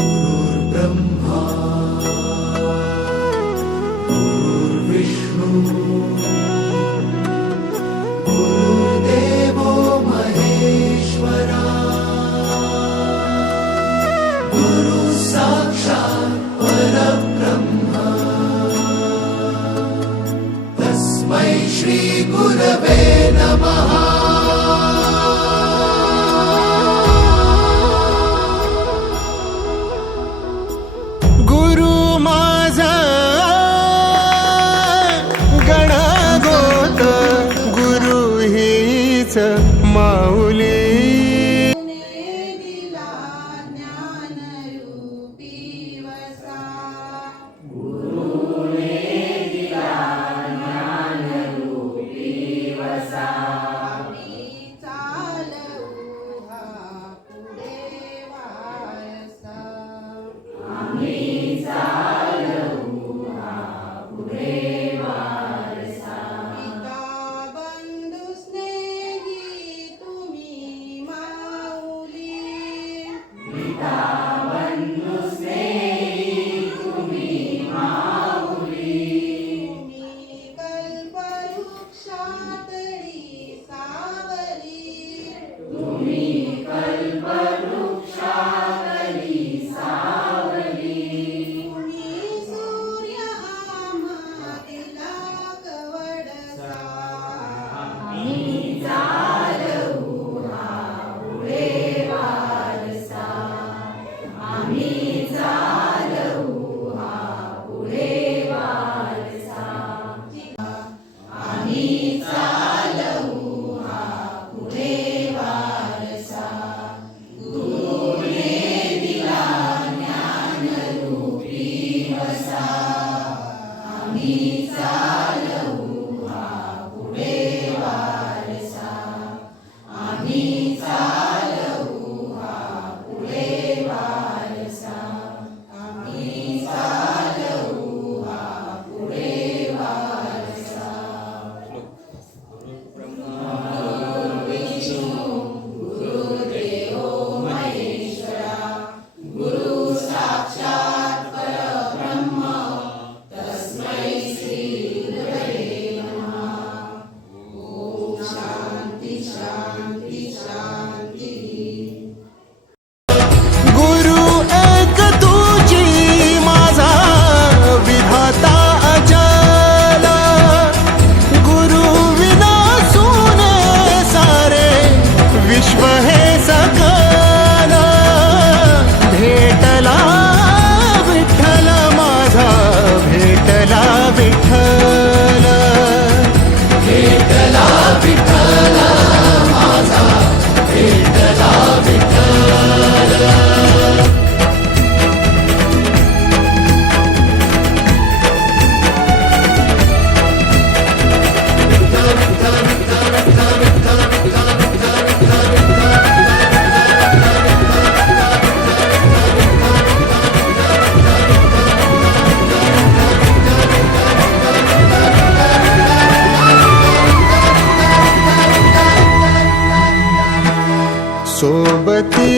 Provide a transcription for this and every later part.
गुरुर्ब्रह्मा। गुरुर्विष्णू। गुरुर्देवो महेश्वरा। गुरु साक्षात् परब्रह्म। तस्मै श्रीगुरवे Me.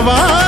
அல்லவா